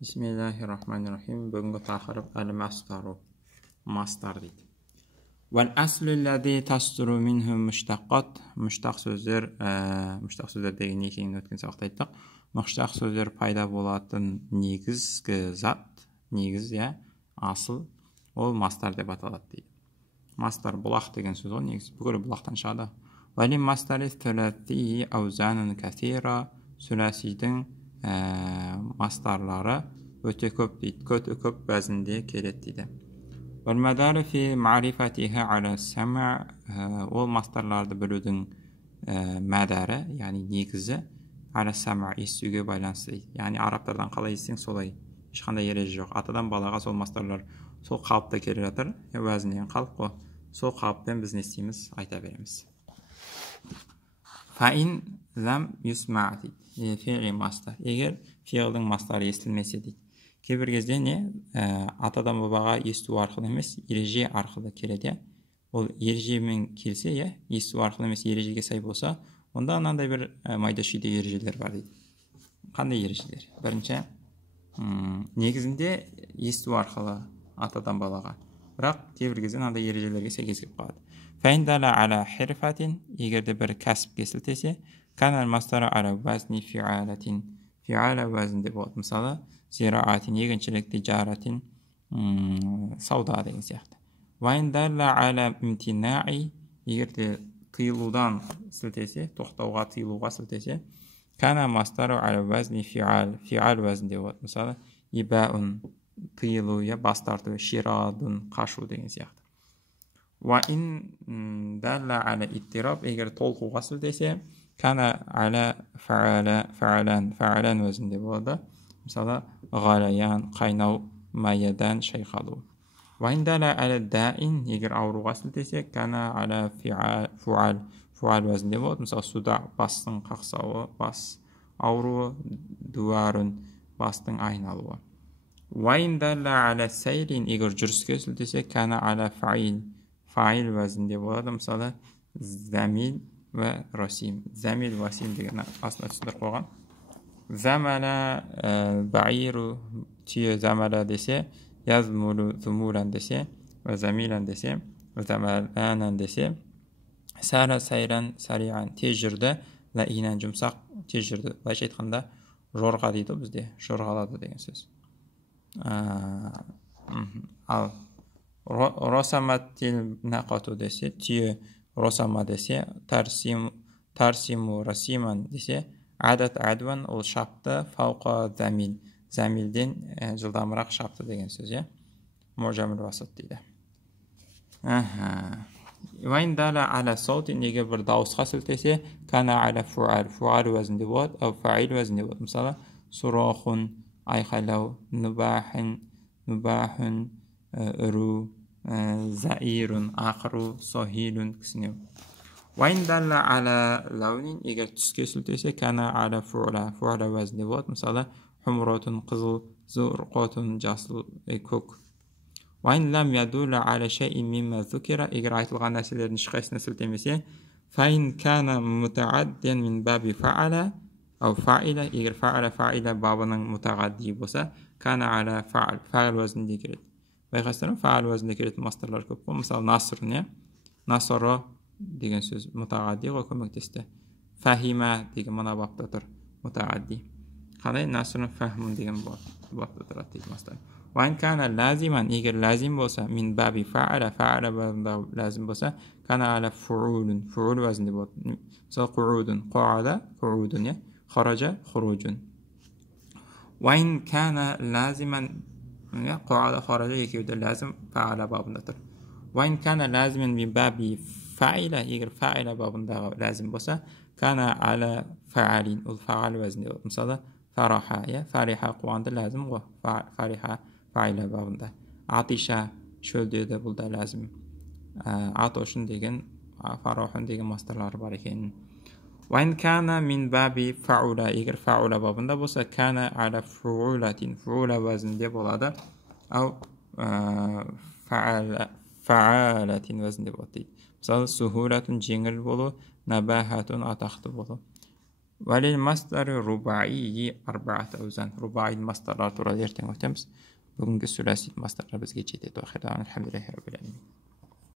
Бисмиллахир-рахманир-рахим. Бүгінгі тақырып әл-мастару. Мастар дейді. Вәл әслу ләди тастыру минху мұштақат. Мұштақ сөздер деген екенін өткен сабақта айттық. Мұштақ сөздер пайда болатын негізгі зат, негіз, асыл, ол мастар деп аталады дейді. Мастар бұлақ деген сөз ол, негіз бүкіл бұлақтан шығады. Вәли мастари сүләси аузанун кәсира. Сүләсидің мастарлары өте көп дейді, көп вәзінде келеді дейді. Вәл-мадару фи ма'рифатиха аля сама. Ол мастарларды білудің мәдәрі, яғни негізі аля сама, естуге байланысты дейді. Яғни арабтардан қалай естісең солай, ешқандай ереже жоқ. Атадан балаға сол мастарлар сол қалыпта келе жатыр, вәзін деген қалып қой. Сол қалыппен біз не істейміз, айта береміз. Фаин лам юсма дейді. Фиғи мастар. Егер фиғылдың мастары естілмесе дейді. Кейбір кезде атадан бабаға есту арқылы емес, ереже арқылы келеді. Ол ережемен келсе, есту арқылы емес, ережеге сай болса, онда анандай бір майда-шүйде ережелер бар дейді. Қандай ережелер? Бірінші, негізінде есту арқылы атадан балаға. Бірақ кейбір кезде мынандай ережелерге сәйкес келіп қалады. Файндала аля хирфатин, егерде бір кәсіпке сілтесе, канал мастары аля вазни фиалатин, фиала вазінде болады. Мысалы, зираатин, егіншілік, тижаратин, сауда деген сияқты. Вайндала аля имтинаи, егерде тыйылудан сілтесе, тоқтауға, тыйылуға сілтесе, кана мастары аля вазни фиал, фиал вазінде болады. Мысалы, ибаун, тыйылу, бас тарту, ширадун, қашу деген сияқты. Ваин далла аля иттираб, егер толқуға сілтесе, кана аля фаалан өзінде болады. Мысалы, ғалаян, қайнау, майядан, шайқалу. Вайндала аля даин, егер ауруға сілтесе, кана аля фуал өзінде болады. Мысалы, суда бастың қақсауы, бас ауруы, дуарун, бастың айналуы. Вайндала аля сейлин, егер жүріске сілтесе, кана аля фаил өзінде болады. Мысалы, замил вә расим. Замил, васим деген асына түсіндір қойған. Замала баиру, түйе замала десе, язмулу зумулан десе, вә замилан десе, вә замаланан десе, сара сайран сариан, тез жүрді, ләинан жұмсақ, тез жүрді. Лайша айтқанда, жорға дейді бізде, жорғалады деген сөз. Ал росаматтил нақату десе, түйе росама десе, тарсиму расиман десе, адат адван, ол шапты, фауқа замил, замилден жылдамырақ шапты деген сөз. Можамил васат дейді. Вайндала аля саутин, егер бір дауысқа сілтесе, кана аля фуал уәзінде болады, ау фаил уәзінде болады. Мысалы, сурахун, айқайлау, нубахун, үру, заирун, ақыру, сохилун, кісінеу. Вайндалла аля лаунин, егер түске сілтесе, кана аля фуала уәзінде болады. Мысалы, хумротун, қызыл, зурқотун, жасыл, көк. Вайндалам ядула аля шайин мимма зукира, егер айтылған нәрселердің ешқайсына сілтемесе, файн кана мутаадден мин баби фаала, ау фаила, егер фаила бабының мутағадди болса, кана аля фаал уәзінде келеді. Байқастырым, фаал уәзінде келетін мастарлар көп қой. Мысалы, насрын, насыры деген сөз мутағадди ғой, көмектесті. Фахима деген мына бапта тұр, мутағадди. Қалай насрын фахмун деген бапта тұрады дейді мастар. Вайн кана лазиман, егер лазим болса, мин баби фаала бабында лазим болса, кана аля фуулун, фуул уәзінде болады. Мысалы, қуудун, қуада, қуудун, хаража, хуружун. Вайн кана лазиман, қуада, хаража, екеуді лазим фаала бабында тұр. Вайн кана лазиман мин баби фаила, егер фаила бабындағы лазим болса, кана аля фаалин, ол фаал уәзінде болады. Мысалы, фараха, фариха қуанды лазим ғой, фариха фаила бабында. Атиша шөлдеді, бұл да лазим. Атошын деген, фарахын деген мастарлары бар екен. Вайн кана мин баби фаула, егер фаула бабында болса, кана аля фуулатин, фуула уәзінде болады. Ау фаалатин уәзінде болады дейді. Мысалы, сухулатун жеңіл болу, набахатун атақты болу. وللمصدر الرباعي 4 أوزان. رباعي المصدرlar туралы ертең өтеміз. Бүгінгі сүләси мастарға бізге жетеді. Ахирдан, алхамдулиллахи раббил аламин.